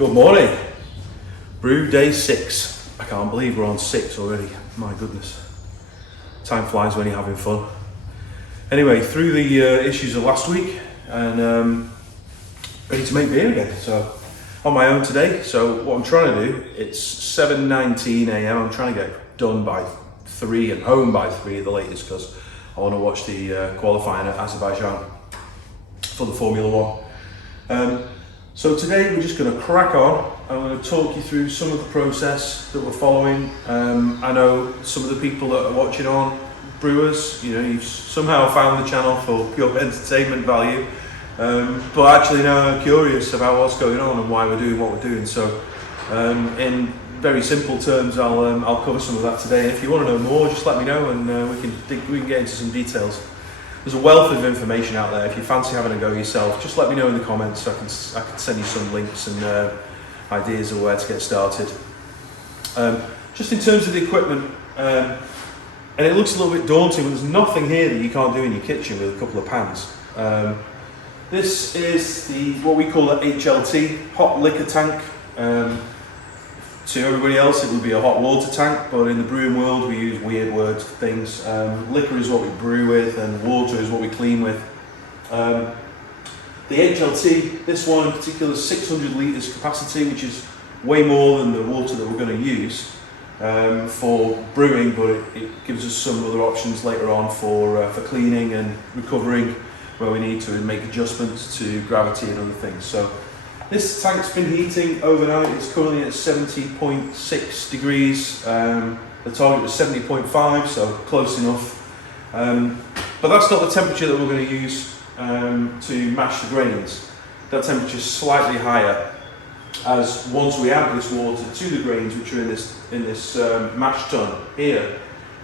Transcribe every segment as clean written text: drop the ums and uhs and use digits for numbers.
Good morning. Brew day 6. I can't believe we're on 6 already. My goodness. Time flies when you're having fun. Anyway, through the issues of last week and ready to make beer again. So on my own today. So what I'm trying to do, it's 7:19 a.m. I'm trying to get done by 3 and home by 3 at the latest because I want to watch the qualifying at Azerbaijan for the Formula 1. So today we're just going to crack on. I'm going to talk you through some of the process that we're following. I know some of the people that are watching on brewers, you know, you've somehow found the channel for pure entertainment value, but actually now I'm curious about what's going on and why we're doing what we're doing. So in very simple terms, I'll cover some of that today. If you want to know more, just let me know and we can get into some details. There's a wealth of information out there. If you fancy having a go yourself, just let me know in the comments. I can send you some links and ideas of where to get started. Just in terms of the equipment, and it looks a little bit daunting, but there's nothing here that you can't do in your kitchen with a couple of pans. This is what we call the HLT, hot liquor tank. To everybody else it would be a hot water tank, but in the brewing world we use weird words for things. Liquor is what we brew with and water is what we clean with. The HLT, this one in particular, is 600 litres capacity, which is way more than the water that we're going to use for brewing, but it gives us some other options later on for cleaning and recovering where we need to and make adjustments to gravity and other things. So this tank's been heating overnight. It's currently at 70.6 degrees. The target was 70.5, so close enough. But that's not the temperature that we're going to use to mash the grains. That temperature is slightly higher, as once we add this water to the grains, which are in this mash tun here,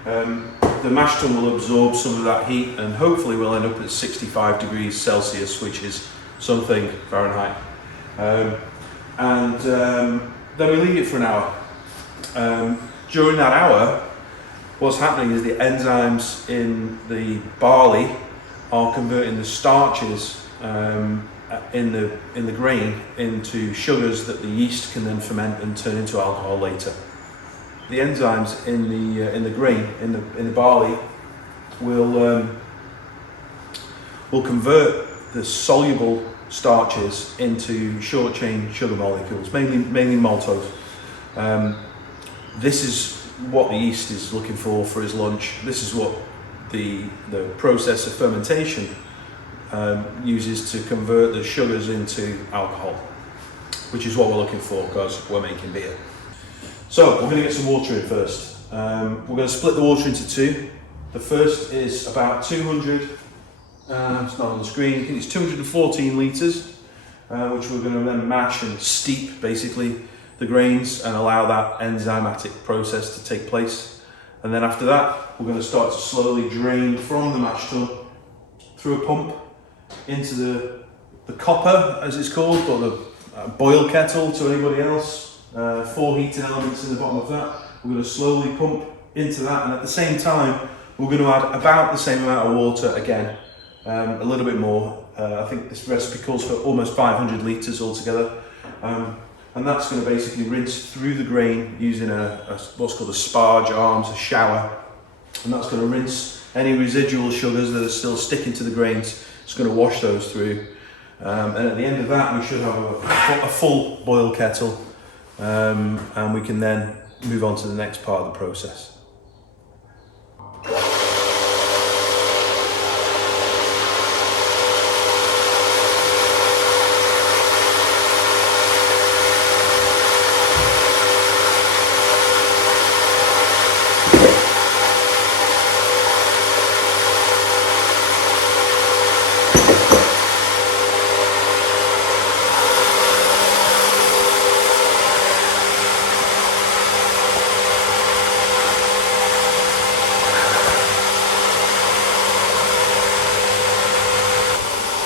the mash tun will absorb some of that heat, and hopefully we'll end up at 65 degrees Celsius, which is something Fahrenheit. Then we leave it for an hour. During that hour, what's happening is the enzymes in the barley are converting the starches in the grain into sugars that the yeast can then ferment and turn into alcohol later. The enzymes in the grain in the barley will convert the soluble starches into short chain sugar molecules, mainly maltose. This is what the yeast is looking for his lunch. This is what the process of fermentation uses to convert the sugars into alcohol, which is what we're looking for because we're making beer. So we're going to get some water in first. We're going to split the water into two. The first is about 200. It's not on the screen. I think it's 214 litres, which we're going to then mash and steep basically the grains and allow that enzymatic process to take place. And then after that, we're going to start to slowly drain from the mash tun through a pump into the copper, as it's called, or the boil kettle to anybody else. 4 heating elements in the bottom of that. We're going to slowly pump into that, and at the same time, we're going to add about the same amount of water again. A little bit more. I think this recipe calls for almost 500 litres altogether. And that's going to basically rinse through the grain using what's called a sparge arms, a shower. And that's going to rinse any residual sugars that are still sticking to the grains. It's going to wash those through. And at the end of that, we should have a full boil kettle. And we can then move on to the next part of the process.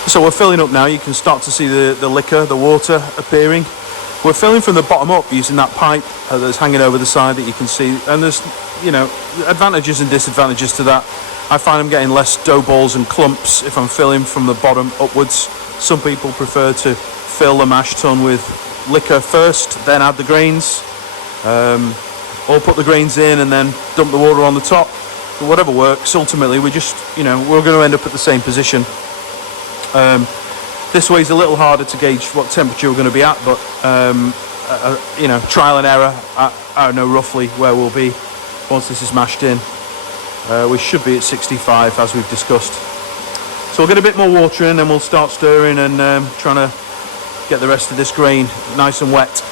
So we're filling up now. You can start to see the liquor, the water appearing. We're filling from the bottom up using that pipe that's hanging over the side that you can see. And there's, you know, advantages and disadvantages to that. I find I'm getting less dough balls and clumps if I'm filling from the bottom upwards. Some people prefer to fill the mash tun with liquor first, then add the grains, or put the grains in and then dump the water on the top. But whatever works, ultimately we're just, we're going to end up at the same position. This way is a little harder to gauge what temperature we're going to be at, but trial and error. I know roughly where we'll be once this is mashed in. We should be at 65 as we've discussed. So we'll get a bit more water in and we'll start stirring and trying to get the rest of this grain nice and wet.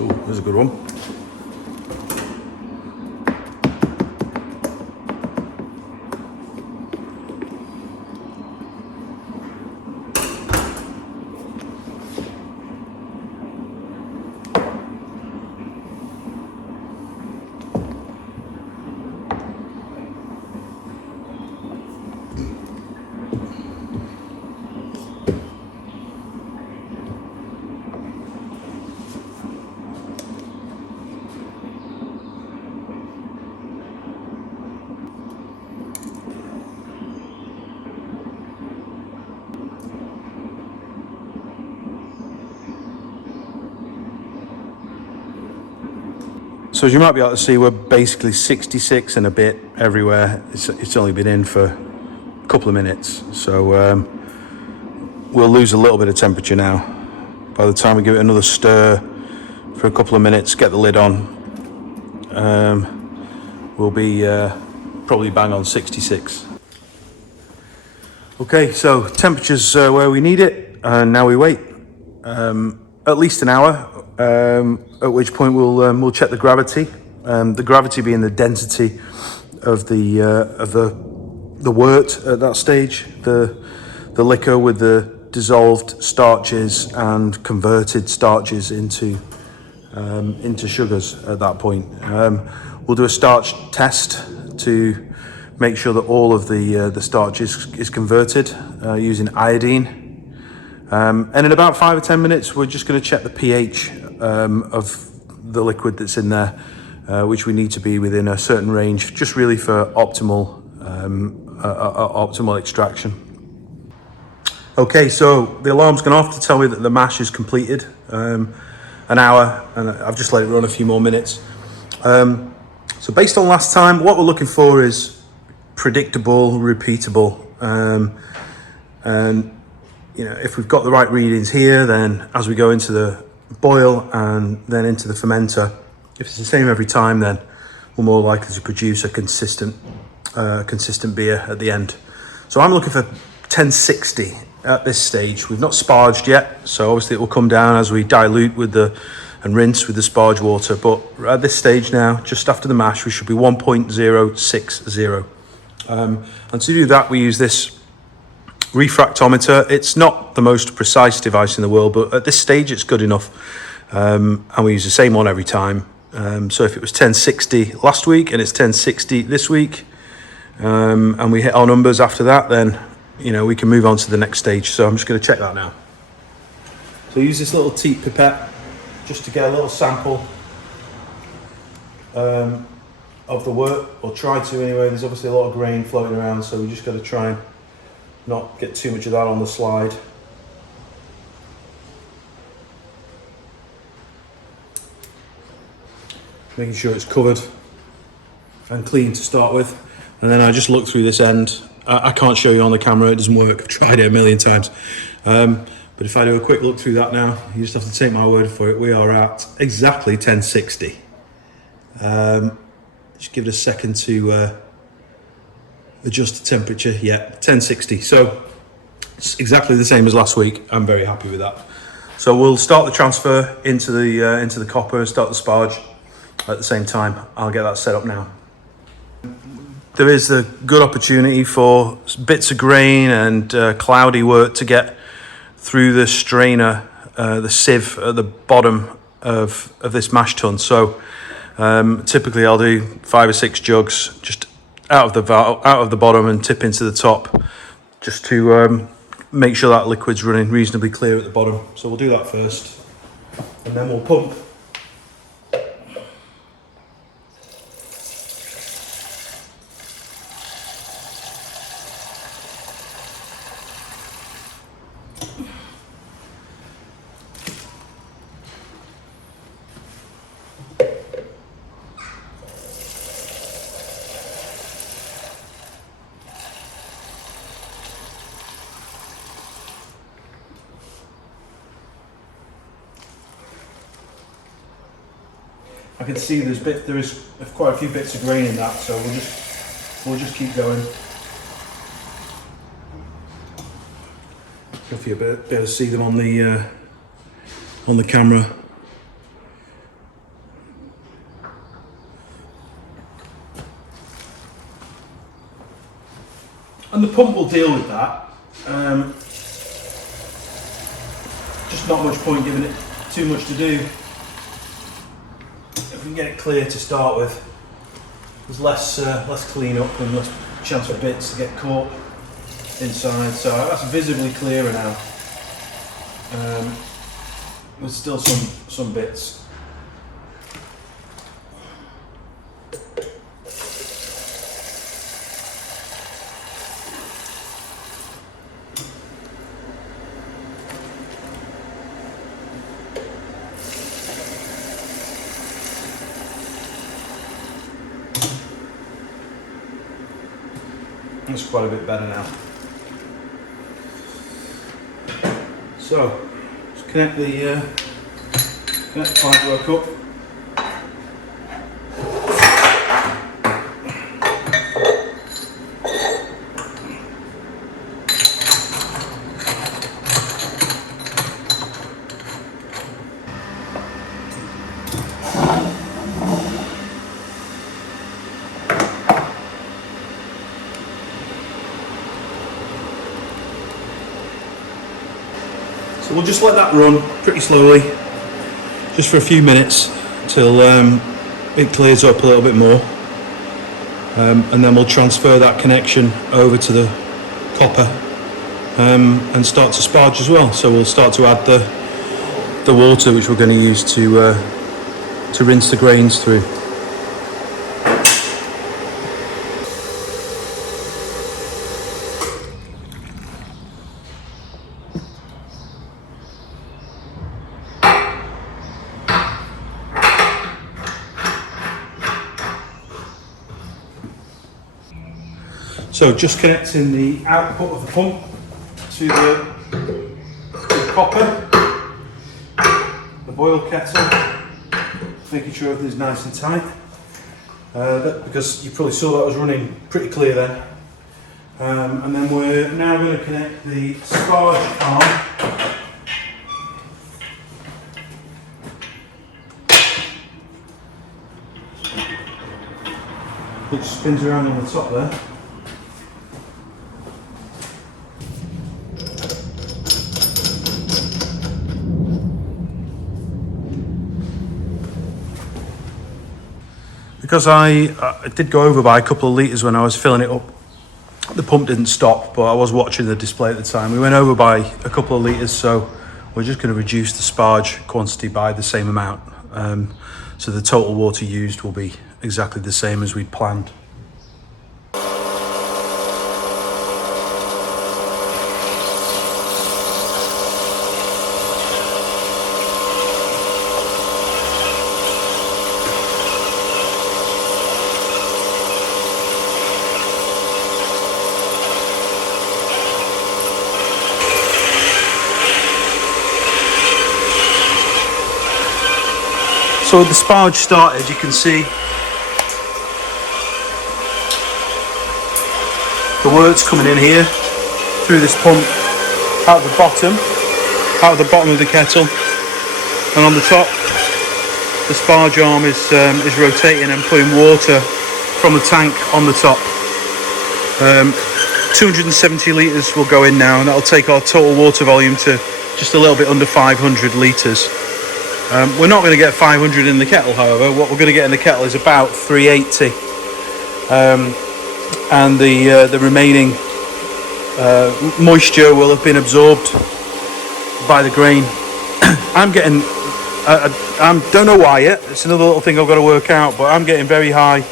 Oh, there's a good one. So as you might be able to see, we're basically 66 and a bit everywhere. It's only been in for a couple of minutes, so we'll lose a little bit of temperature now. By the time we give it another stir for a couple of minutes, get the lid on, we'll be probably bang on 66. Okay, so temperature's where we need it, and now we wait at least an hour. At which point we'll check the gravity. The gravity being the density of the wort at that stage, the liquor with the dissolved starches and converted starches into sugars at that point. We'll do a starch test to make sure that all of the starch is converted using iodine. And in about 5 or 10 minutes, we're just going to check the pH of the liquid that's in there, which we need to be within a certain range, just really for optimal extraction. Okay, so the alarm's gone off to tell me that the mash is completed. An hour, and I've just let it run a few more minutes. So based on last time, what we're looking for is predictable, repeatable, and if we've got the right readings here, then as we go into the boil and then into the fermenter, if it's the same every time, then we're more likely to produce a consistent beer at the end. So I'm looking for 1060 at this stage. We've not sparged yet, so obviously it will come down as we dilute and rinse with the sparge water. But at this stage now, just after the mash, we should be 1.060. And to do that, we use this Refractometer. It's not the most precise device in the world, but at this stage it's good enough, and we use the same one every time. So if it was 1060 last week and it's 1060 this week, and we hit our numbers after that, then we can move on to the next stage. So I'm just going to check that now. So use this little teat pipette just to get a little sample. of the work, or try to anyway. There's obviously a lot of grain floating around, so we just got to try and not get too much of that on the slide. Making sure it's covered and clean to start with, and then I just look through this end. I can't show you on the camera, it doesn't work, I've tried it a million times. But if I do a quick look through that now, you just have to take my word for it. We are at exactly 1060. Just give it a second to adjust the temperature. Yeah, 1060. So it's exactly the same as last week. I'm very happy with that. So we'll start the transfer into the copper and start the sparge at the same time. I'll get that set up now. There is a good opportunity for bits of grain and cloudy work to get through the strainer, the sieve at the bottom of this mash tun. So typically I'll do 5 or 6 jugs just out of the bottom and tip into the top, just to make sure that liquid's running reasonably clear at the bottom. So we'll do that first, and then we'll pump. I can see there is quite a few bits of grain in that, so we'll just keep going. If you be able to see them on the camera. And the pump will deal with that. Just not much point giving it too much to do. If we can get it clear to start with, there's less clean up and less chance for bits to get caught inside. So that's visibly clearer now. There's still some bits. It's quite a bit better now. So, just connect the pipe work up. So we'll just let that run pretty slowly, just for a few minutes, till it clears up a little bit more, and then we'll transfer that connection over to the copper and start to sparge as well. So we'll start to add the water, which we're going to use to rinse the grains through. So just connecting the output of the pump to the copper, the boil kettle, making sure everything's nice and tight, because you probably saw that was running pretty clear then. And then we're now going to connect the sparge arm which spins around on the top there. Because I did go over by a couple of litres when I was filling it up, the pump didn't stop, but I was watching the display at the time. We went over by a couple of litres, so we're just going to reduce the sparge quantity by the same amount. So the total water used will be exactly the same as we'd planned. So with the sparge started, you can see the wort's coming in here through this pump out the bottom of the kettle, and on the top the sparge arm is rotating and putting water from the tank on the top. 270 litres will go in now, and that'll take our total water volume to just a little bit under 500 litres. We're not going to get 500 in the kettle, however. What we're going to get in the kettle is about 380, and the remaining moisture will have been absorbed by the grain. I'm getting, I don't know why yet, it's another little thing I've got to work out, but I'm getting very high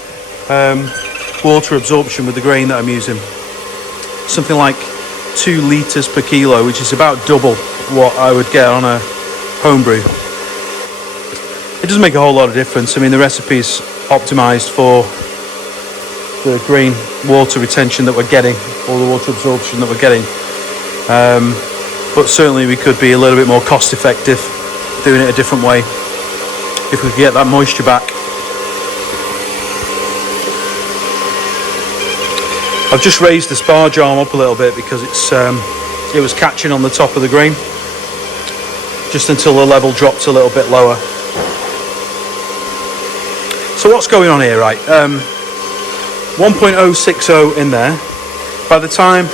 water absorption with the grain that I'm using. Something like 2 litres per kilo, which is about double what I would get on a homebrew. It doesn't make a whole lot of difference. I mean, the recipe's optimised for the grain water retention that we're getting, or the water absorption that we're getting. But certainly we could be a little bit more cost effective doing it a different way if we could get that moisture back. I've just raised the sparge arm up a little bit because it was catching on the top of the grain, just until the level dropped a little bit lower. So what's going on here, right? 1.060 in there. By the time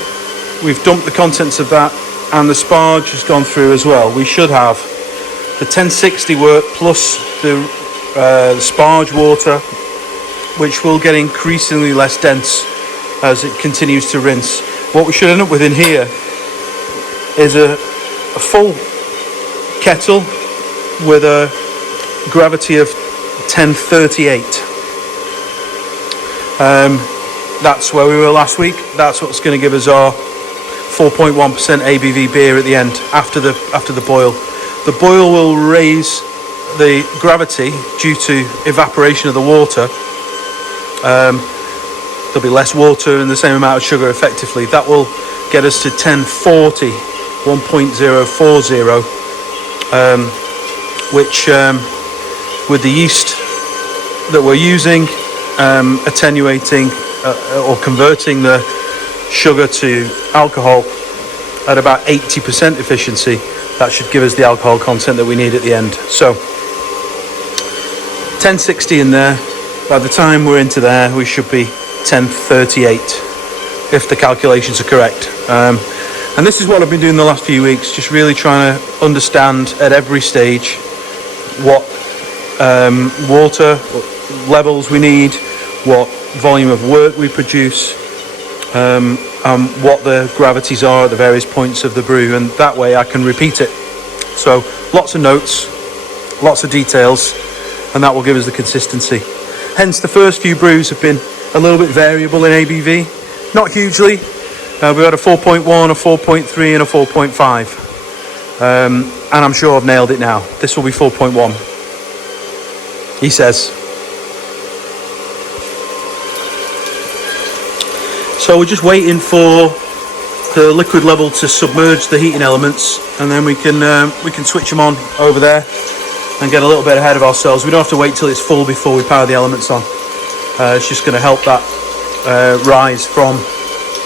we've dumped the contents of that and the sparge has gone through as well, we should have the 1060 wort plus the sparge water, which will get increasingly less dense as it continues to rinse. What we should end up with in here is a full kettle with a gravity of 1038. That's where we were last week. That's what's going to give us our 4.1% ABV beer at the end after the boil. The boil will raise the gravity due to evaporation of the water. There'll be less water and the same amount of sugar effectively. That will get us to 1040, 1.040, which with the yeast that we're using, attenuating or converting the sugar to alcohol at about 80% efficiency, that should give us the alcohol content that we need at the end. So 1060 in there. By the time we're into there, we should be 1038 if the calculations are correct. And this is what I've been doing the last few weeks, just really trying to understand at every stage what water levels we need, what volume of wort we produce, what the gravities are at the various points of the brew, and that way I can repeat it. So lots of notes, lots of details, and that will give us the consistency. Hence the first few brews have been a little bit variable in ABV, not hugely. We had a 4.1, a 4.3 and a 4.5, and I'm sure I've nailed it now. This will be 4.1, he says. So we're just waiting for the liquid level to submerge the heating elements, and then we can switch them on over there and get a little bit ahead of ourselves. We don't have to wait till it's full before we power the elements on. It's just going to help that rise from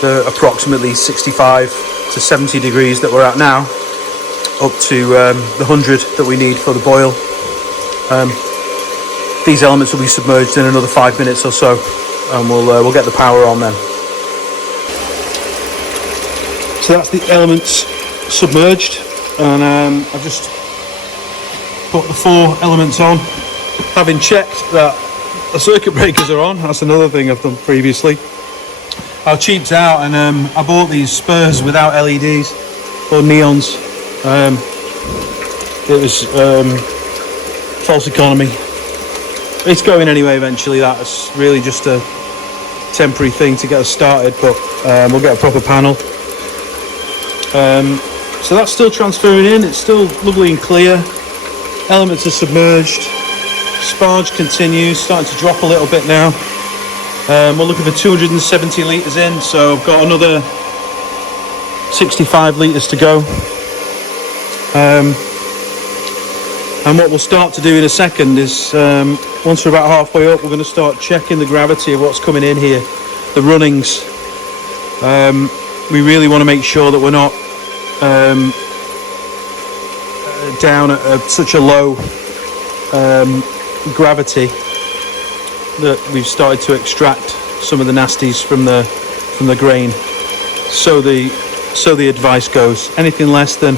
the approximately 65 to 70 degrees that we're at now up to the 100 that we need for the boil. These elements will be submerged in another 5 minutes or so, and we'll get the power on then. So that's the elements submerged, and I've just put the 4 elements on, having checked that the circuit breakers are on. That's another thing I've done previously. I cheaped out and I bought these spurs without LEDs or neons. It was false economy. it's going anyway eventually. That's really just a temporary thing to get us started, but we'll get a proper panel. So that's still transferring in. It's still lovely and clear. Elements are submerged. Sparge continues, starting to drop a little bit now. We're looking for 270 litres in, so I've got another 65 litres to go. And what we'll start to do in a second is, once we're about halfway up, we're going to start checking the gravity of what's coming in here, the runnings. We really want to make sure that we're not down at such a low gravity that we've started to extract some of the nasties from the grain. So the advice goes, anything less than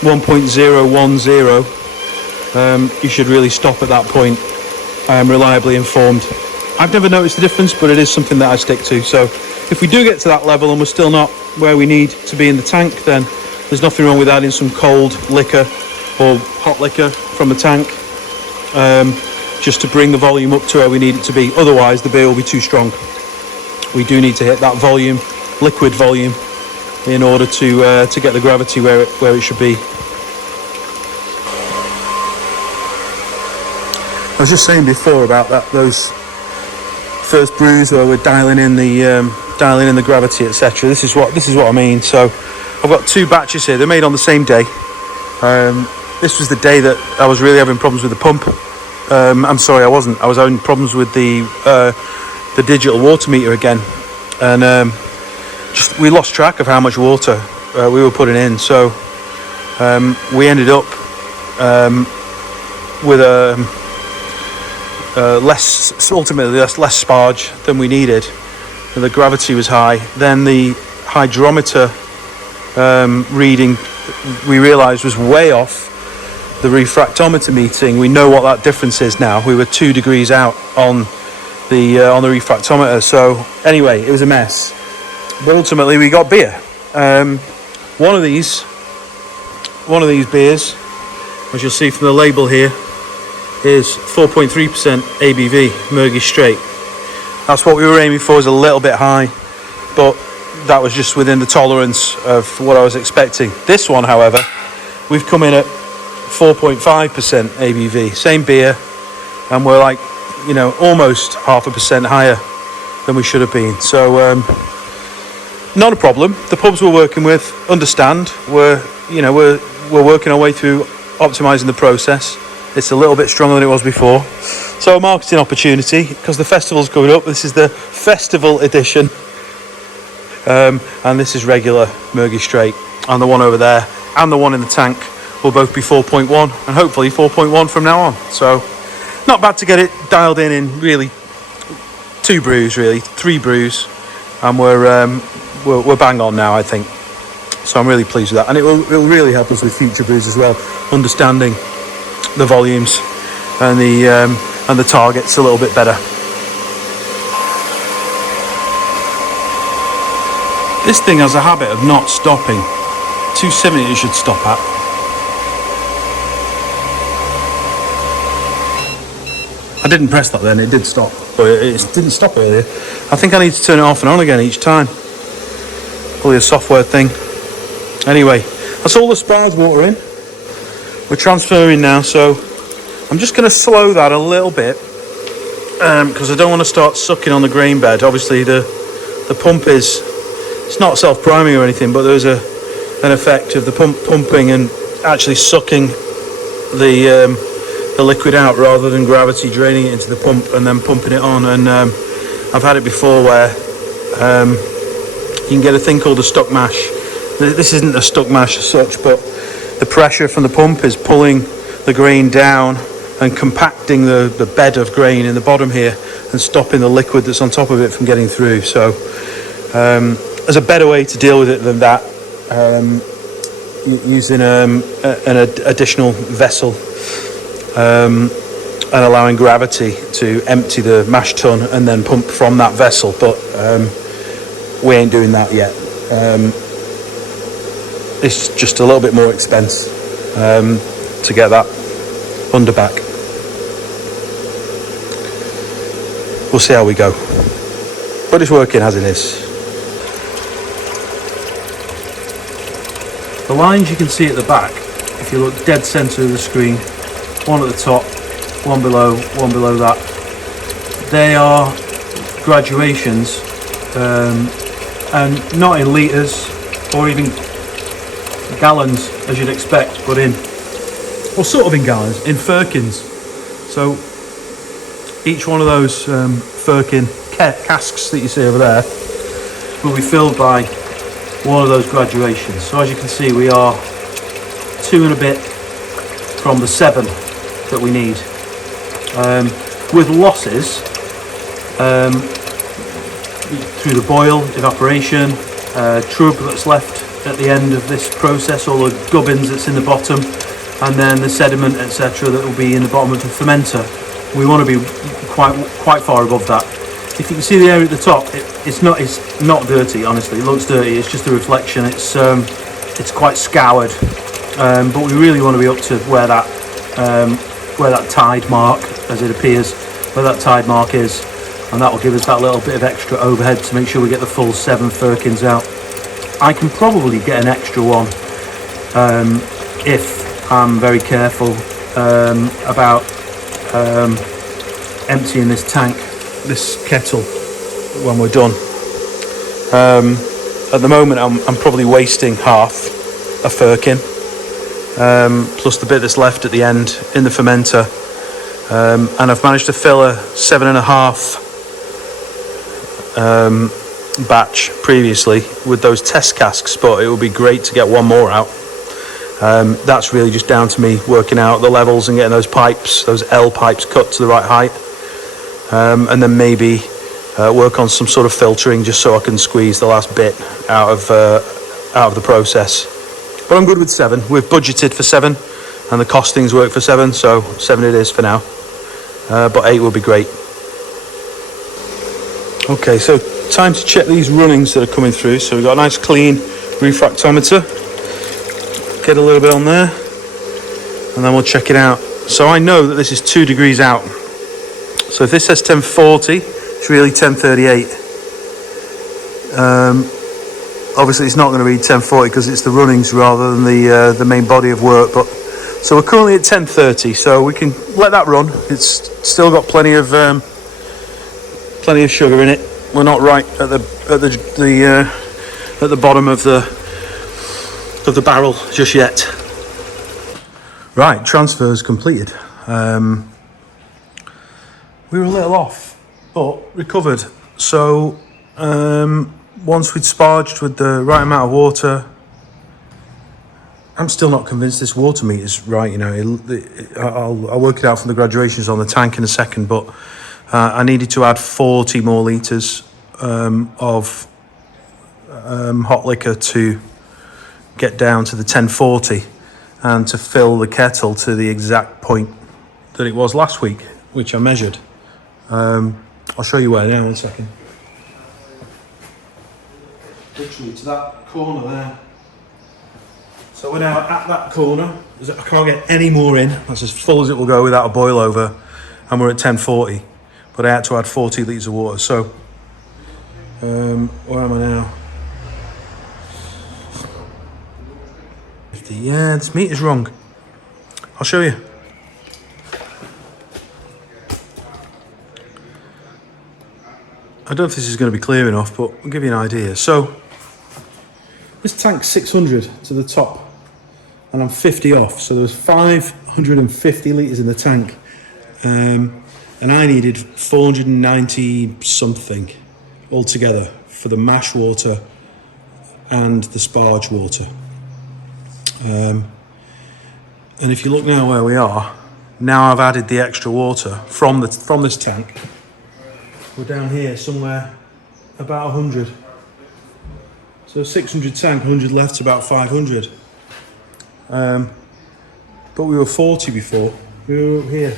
1.010, you should really stop at that point. I am reliably informed. I've never noticed the difference, but it is something that I stick to. So if we do get to that level and we're still not where we need to be in the tank, then there's nothing wrong with adding some cold liquor or hot liquor from the tank, just to bring the volume up to where we need it to be. Otherwise the beer will be too strong. We do need to hit that volume, liquid volume, in order to get the gravity where it should be. I was just saying before about those first brews where we're dialing in the gravity, etc. This is what I mean. So I've got two batches here. They're made on the same day. This was the day that I was really having problems with the pump. I'm sorry, I wasn't. I was having problems with the digital water meter again, and we lost track of how much water we were putting in. So we ended up with less sparge than we needed. And the gravity was high. Then the hydrometer reading we realised was way off the refractometer meeting. We know what that difference is now. We were 2 degrees out on the refractometer. So anyway, it was a mess. But ultimately we got beer. One of these beers, as you'll see from the label here, is 4.3% ABV, Murgy Straight. That's what we were aiming for, is a little bit high, but that was just within the tolerance of what I was expecting. This one, however, we've come in at 4.5% ABV, same beer, and we're like, almost 0.5% higher than we should have been. So not a problem. The pubs we're working with understand. We're working our way through optimizing the process. It's a little bit stronger than it was before. So a marketing opportunity, because the festival's coming up. This is the festival edition. And this is regular Murgy Straight. And the one over there and the one in the tank will both be 4.1, and hopefully 4.1 from now on. So not bad to get it dialed in really 2 brews, really 3 brews, and we're bang on now, I think. So I'm really pleased with that, and it will really help us with future brews as well, understanding the volumes and the targets a little bit better. This thing has a habit of not stopping. 270 it should stop at. I didn't press that then, it did stop, but it didn't stop earlier. I think I need to turn it off and on again each time. Probably a software thing. Anyway, that's all the sparge water in. We're transferring now, so I'm just going to slow that a little bit, because I don't want to start sucking on the grain bed. Obviously the pump it's not self-priming or anything, but there's an effect of the pump pumping and actually sucking the liquid out rather than gravity draining it into the pump and then pumping it on. And I've had it before where you can get a thing called a stuck mash. This isn't a stuck mash as such, but the pressure from the pump is pulling the grain down and compacting the bed of grain in the bottom here and stopping the liquid that's on top of it from getting through. So there's a better way to deal with it than that, using an additional vessel and allowing gravity to empty the mash tun and then pump from that vessel, but we ain't doing that yet. It's just a little bit more expense to get that under back. we'll see how we go. But it's working as it is. The lines you can see at the back, if you look dead centre of the screen, one at the top, one below that, they are graduations, and not in litres or even gallons as you'd expect, but or sort of in gallons, in firkins. So each one of those firkin casks that you see over there will be filled by one of those graduations. So as you can see, we are 2 and a bit from the 7 that we need, with losses through the boil, evaporation, trub that's left at the end of this process, all the gubbins that's in the bottom, and then the sediment, etc., that will be in the bottom of the fermenter. We want to be quite far above that. If you can see the area at the top, it's not dirty. Honestly, it looks dirty. It's just a reflection. It's quite scoured, but we really want to be up to where that tide mark, as it appears, where that tide mark is, and that will give us that little bit of extra overhead to make sure we get the full 7 firkins out. I can probably get an extra one if I'm very careful about emptying this tank, this kettle, when we're done. At the moment I'm probably wasting half a firkin, plus the bit that's left at the end in the fermenter, and I've managed to fill a 7.5 batch previously with those test casks, but it would be great to get one more out. That's really just down to me working out the levels and getting those pipes, those L pipes, cut to the right height, and then maybe work on some sort of filtering just so I can squeeze the last bit out of the process. But I'm good with 7. We've budgeted for 7 and the costings work for 7, so 7 it is for now, but 8 will be great. Okay, so time to check these runnings that are coming through. So we've got a nice clean refractometer, get a little bit on there, and then we'll check it out. So I know that this is 2 degrees out, so if this says 1040, it's really 1038. Obviously it's not going to be 1040 because it's the runnings rather than the main body of work, but so we're currently at 1030, so we can let that run. It's still got plenty of sugar in it. We're not right at the bottom of the barrel just yet. Right, transfers completed. We were a little off, but recovered. So once we'd sparged with the right amount of water, I'm still not convinced this water meter's right. You know, I'll work it out from the graduations on the tank in a second, but I needed to add 40 more litres of hot liquor to get down to the 1040 and to fill the kettle to the exact point that it was last week, which I measured. I'll show you where now in a second. Literally to that corner there. So we're now at that corner. I can't get any more in. That's as full as it will go without a boil over, and we're at 1040. But I had to add 40 litres of water. So where am I now? 50. Yeah, this meter's wrong. I'll show you. I don't know if this is going to be clear enough, but I'll give you an idea. So this tank's 600 to the top, and I'm 50 off. So there was 550 litres in the tank, and I needed 490 something altogether for the mash water and the sparge water. And if you look now where we are, now I've added the extra water from this tank. We're down here somewhere about 100. So 600 tank, 100 left, about 500. But we were 40 before. We were up here.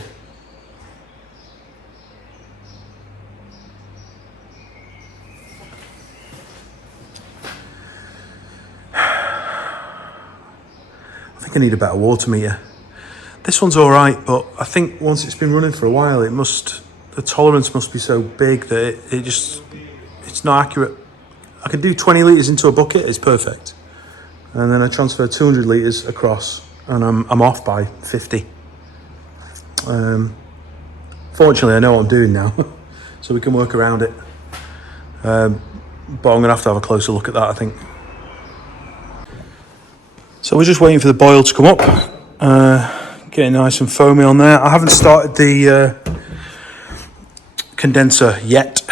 I think I need a better water meter. This one's all right, but I think once it's been running for a while, it must the tolerance must be so big that it's not accurate. I can do 20 litres into a bucket, it's perfect. And then I transfer 200 litres across and I'm off by 50. Fortunately, I know what I'm doing now, so we can work around it. But I'm going to have a closer look at that, I think. So we're just waiting for the boil to come up. Getting nice and foamy on there. I haven't started the condenser yet.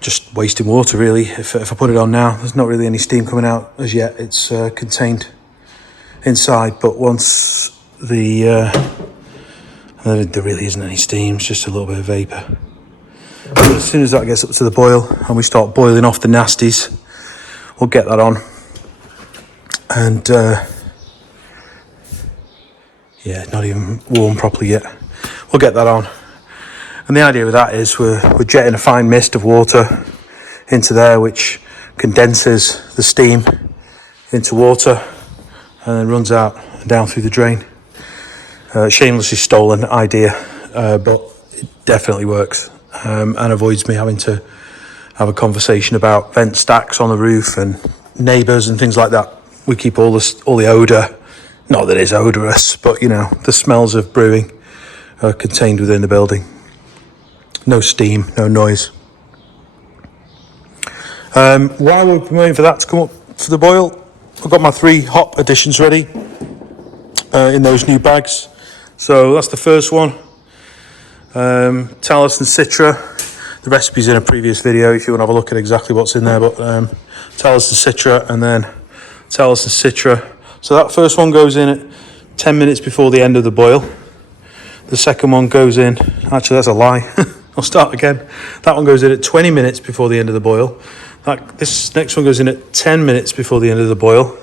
Just wasting water really. If I put it on now, there's not really any steam coming out as yet. It's contained inside, but once there really isn't any steam, it's just a little bit of vapour. But as soon as that gets up to the boil and we start boiling off the nasties, we'll get that on. And yeah, not even warm properly yet. We'll get that on. And the idea with that is we're jetting a fine mist of water into there, which condenses the steam into water and then runs out and down through the drain. Shamelessly stolen idea, but it definitely works, and avoids me having to have a conversation about vent stacks on the roof and neighbours and things like that. We keep all the odour, not that it's odorous, but you know, the smells of brewing are contained within the building. No steam, no noise. While we're waiting for that to come up for the boil, I've got my 3 hop additions ready in those new bags. So that's the first one, Talus and Citra. The recipe's in a previous video if you want to have a look at exactly what's in there, but Talus and Citra, and then Talus and Citra. So that first one goes in at 10 minutes before the end of the boil. The second one goes in, actually that's a lie, I'll start again. That one goes in at 20 minutes before the end of the boil. This next one goes in at 10 minutes before the end of the boil.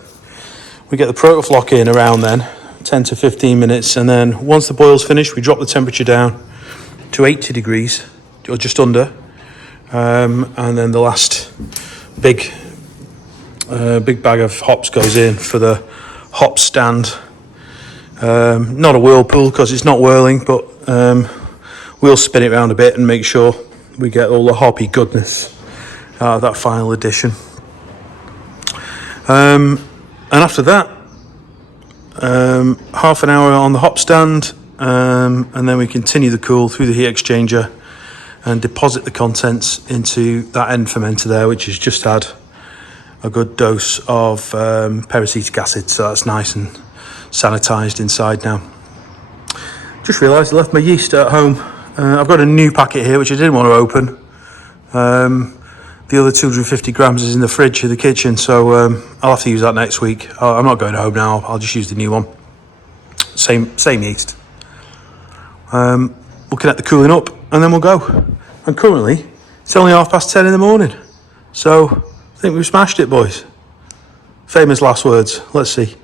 We get the protoflock in around then, 10 to 15 minutes, and then once the boil's finished, we drop the temperature down to 80 degrees, or just under, and then the last big bag of hops goes in for the hop stand. Not a whirlpool because it's not whirling, but we'll spin it around a bit and make sure we get all the hoppy goodness out of that final addition. And after that, half an hour on the hop stand, and then we continue the cool through the heat exchanger and deposit the contents into that end fermenter there, which has just had a good dose of peracetic acid, so that's nice and sanitized inside now. Just realised I left my yeast at home. I've got a new packet here which I didn't want to open. The other 250 grams is in the fridge in the kitchen, so I'll have to use that next week. I'm not going home now, I'll just use the new one. Same yeast. Looking at the cooling up, and then we'll go. And currently, it's only 10:30 in the morning. So, I think we've smashed it, boys. Famous last words, let's see.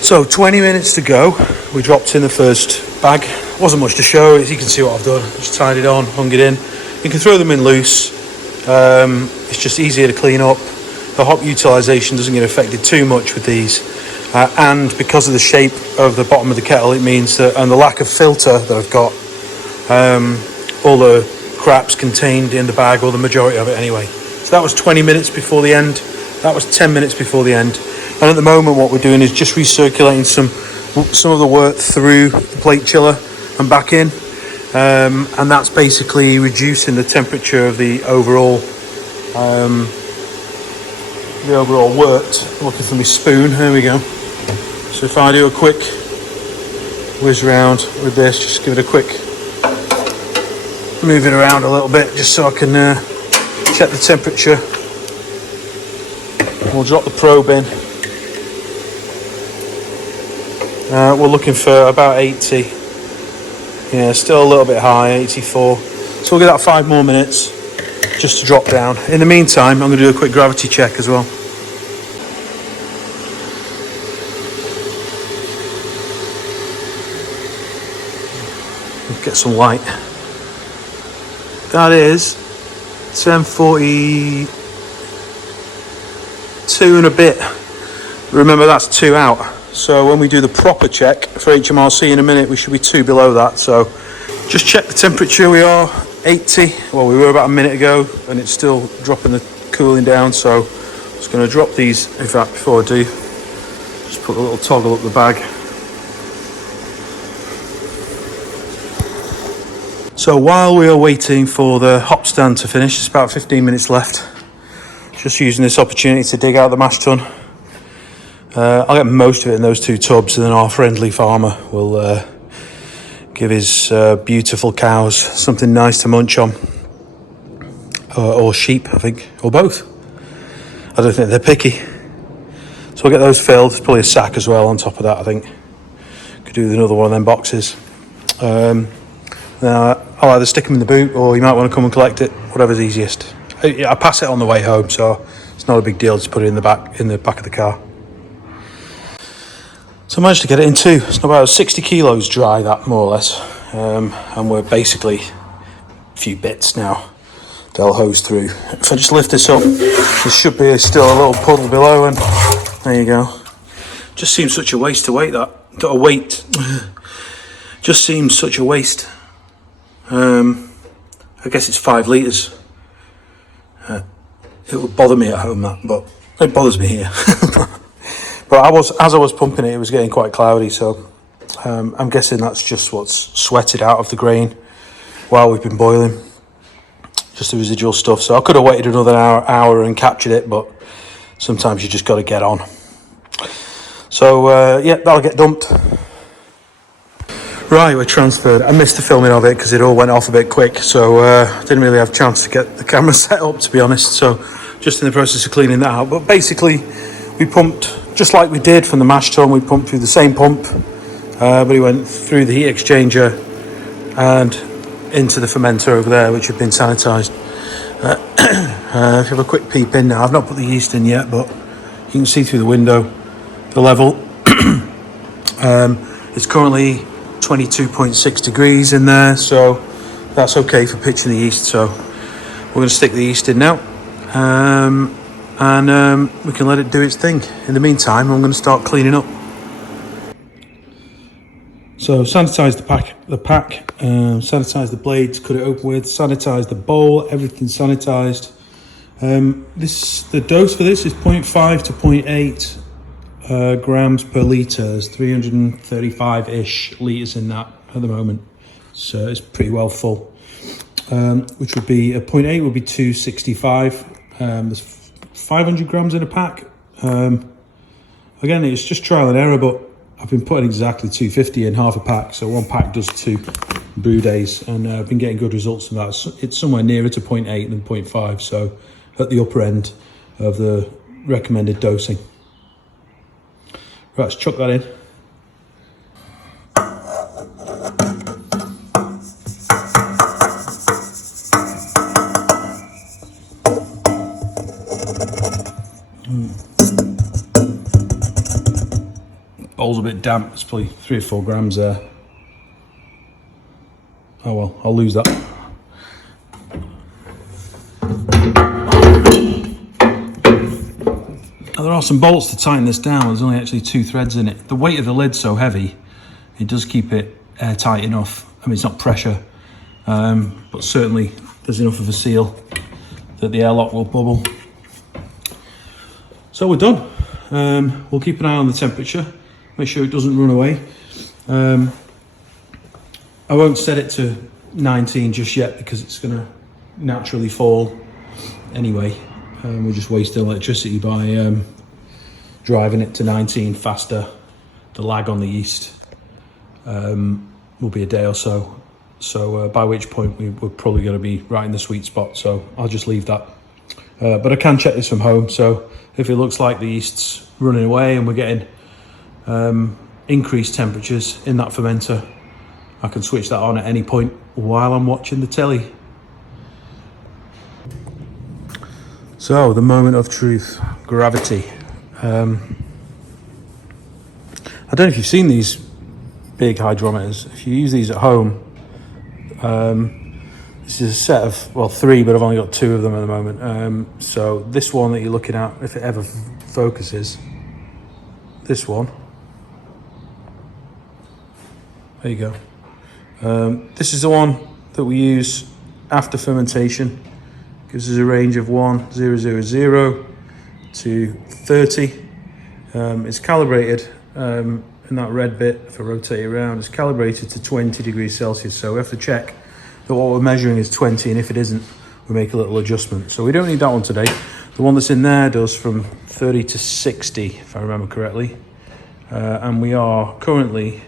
So, 20 minutes to go. We dropped in the first bag. Wasn't much to show, as you can see what I've done. Just tied it on, hung it in. You can throw them in loose. It's just easier to clean up. The hop utilisation doesn't get affected too much with these. And because of the shape of the bottom of the kettle, it means that, and the lack of filter that I've got, all the crap's contained in the bag, or the majority of it anyway. So that was 20 minutes before the end. That was 10 minutes before the end. And at the moment what we're doing is just recirculating some of the wort through the plate chiller and back in. And that's basically reducing the temperature of the overall wort. I'm looking for my spoon, here we go. So if I do a quick whiz around with this, just give it a quick move it around a little bit, just so I can check the temperature. We'll drop the probe in. We're looking for about 80. Yeah, still a little bit high, 84. So we'll give that 5 more minutes just to drop down. In the meantime, I'm going to do a quick gravity check as well. Get some light. That is 10:42 and a bit. Remember, that's 2 out. So when we do the proper check for HMRC in a minute, we should be 2 below that. So just check the temperature. We are 80. Well, we were about a minute ago, and it's still dropping the cooling down. So I'm just going to drop these. In fact, before I do, just put a little toggle up the bag. So while we are waiting for the hop stand to finish, it's about 15 minutes left. Just using this opportunity to dig out the mash tun. I'll get most of it in those 2 tubs, and then our friendly farmer will give his beautiful cows something nice to munch on. Or sheep, I think, or both. I don't think they're picky. So we'll get those filled. There's probably a sack as well on top of that, I think. Could do with another one of them boxes. Now, I'll either stick them in the boot, or you might want to come and collect it, whatever's easiest. I pass it on the way home, so it's not a big deal to put it in the back of the car. So I managed to get it in 2. It's about 60 kilos dry, that more or less, and we're basically a few bits now. They'll hose through. If I just lift this up, there should be still a little puddle below, and there you go. Just seems such a waste to wait that. Just seems such a waste. I guess it's 5 litres. It would bother me at home, that, but it bothers me here. But as I was pumping it, it was getting quite cloudy, so I'm guessing that's just what's sweated out of the grain while we've been boiling. Just the residual stuff. So I could have waited another hour and captured it, but sometimes you just got to get on. So yeah, that'll get dumped. Right, we're transferred. I missed the filming of it because it all went off a bit quick, so didn't really have a chance to get the camera set up, to be honest. So just in the process of cleaning that out. But basically, we pumped just like we did from the mash tun. We pumped through the same pump, but it went through the heat exchanger and into the fermenter over there, which had been sanitised. If you have a quick peep in now, I've not put the yeast in yet, but you can see through the window the level. It's currently 22.6 degrees in there, so that's okay for pitching the yeast. So we're going to stick the yeast in now, and we can let it do its thing. In the meantime, I'm going to start cleaning up. So sanitize the pack, sanitize the blades, cut it open with, sanitize the bowl, everything's sanitized. The dose for this is 0.5 to 0.8 grams per litre. There's 335-ish litres in that at the moment, so it's pretty well full. Which would be 0.8 would be 265. There's 500 grams in a pack. Again, it's just trial and error, but I've been putting exactly 250 in half a pack, so one pack does 2 brew days, and I've been getting good results from that. It's somewhere nearer to 0.8 than 0.5, so at the upper end of the recommended dosing. Right, let's chuck that in. Bowl's a bit damp, it's probably 3 or 4 grams there. Oh well, I'll lose that. Now there are some bolts to tighten this down. There's only actually 2 threads in it. The weight of the lid's so heavy, it does keep it airtight enough. I mean, it's not pressure, but certainly there's enough of a seal that the airlock will bubble. So we're done. We'll keep an eye on the temperature. Make sure it doesn't run away. I won't set it to 19 just yet because it's going to naturally fall anyway. We're just wasting electricity by driving it to 19 faster. The lag on the yeast will be a day or so. So by which point we're probably going to be right in the sweet spot. So I'll just leave that. But I can check this from home. So if it looks like the yeast's running away and we're getting increased temperatures in that fermenter, I can switch that on at any point while I'm watching the telly. So the moment of truth, gravity. I don't know if you've seen these big hydrometers. If you use these at home, this is a set of, well, 3, but I've only got 2 of them at the moment. So this one that you're looking at, if it ever focuses, this one, There you go. This is the one that we use after fermentation. Gives us a range of 1,000 to 30. It's calibrated in that red bit, if I rotate it around, it's calibrated to 20 degrees Celsius. So we have to check that what we're measuring is 20, and if it isn't, we make a little adjustment. So we don't need that one today. The one that's in there does from 30 to 60, if I remember correctly. And we are currently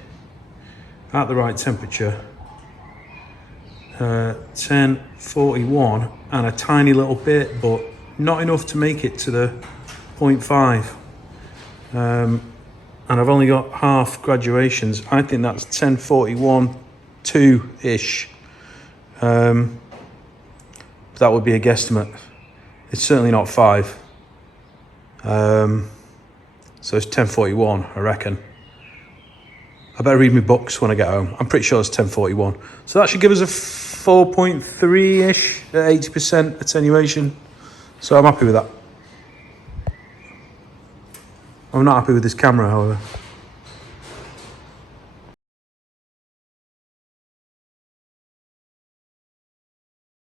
at the right temperature. 1041 and a tiny little bit, but not enough to make it to the 0.5. And I've only got half graduations. I think that's 1041 2-ish. That would be a guesstimate. It's certainly not 5. So it's 1041, I reckon. I better read my books when I get home. I'm pretty sure it's 1041. So that should give us a 4.3-ish at 80% attenuation. So I'm happy with that. I'm not happy with this camera, however.